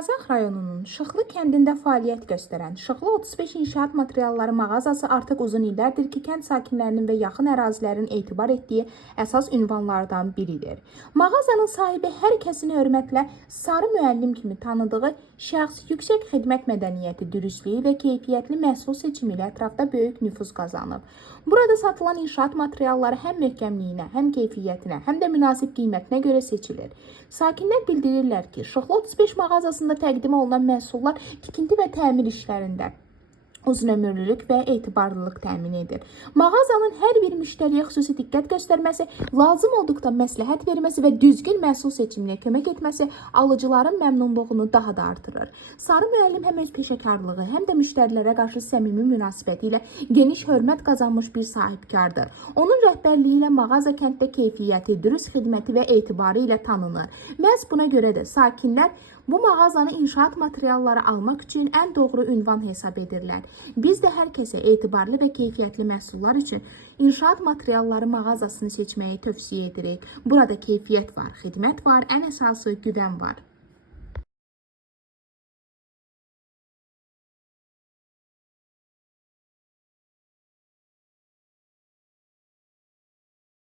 Qazax rayonunun Şıxlı kəndində fəaliyyət göstərən Şıxlı 35 İnşaat Materialları mağazası artıq uzun illərdir ki, kənd sakinlərinin və yaxın ərazilərin etibar etdiyi əsas ünvanlardan biridir. Mağazanın sahibi hər kəsin hörmətlə Sarı müəllim kimi tanıdığı şəxs yüksək xidmət mədəniyyəti, dürüstlüyü və keyfiyyətli məhsul seçimi ilə ətrafda böyük nüfuz qazanıb. Burada satılan inşaat materialları həm möhkəmliyinə, həm keyfiyyətinə, həm də münasib qiymətinə görə seçilir. Sakinlər bildirirlər ki, Şıxlı 35 mağazasında təqdim olunan məhsullar tikinti və təmir işlərində uzunömürlülük və etibarlılıq təmin edir. Mağazanın hər bir müştəriyə xüsusi diqqət göstərməsi, lazım olduqda məsləhət verməsi və düzgün məhsul seçiminə kömək etməsi alıcıların məmnunluğunu daha da artırır. Sarı müəllim həm öz peşəkarlığı, həm də müştərilərə qarşı səmimi münasibəti ilə geniş hörmət qazanmış bir sahibkardır. Onun rəhbərliyi ilə mağaza kənddə keyfiyyəti, dürüst xidməti və etibarı ilə tanınır. Məhz buna görə də sakinlər bu mağazanı inşaat materialları almaq üçün ən doğru ünvan hesab edirlər. Biz də hər kəsə etibarlı və keyfiyyətli məhsullar üçün inşaat materialları mağazasını seçməyi tövsiyə edirik. Burada keyfiyyət var, xidmət var, ən əsası güvən var.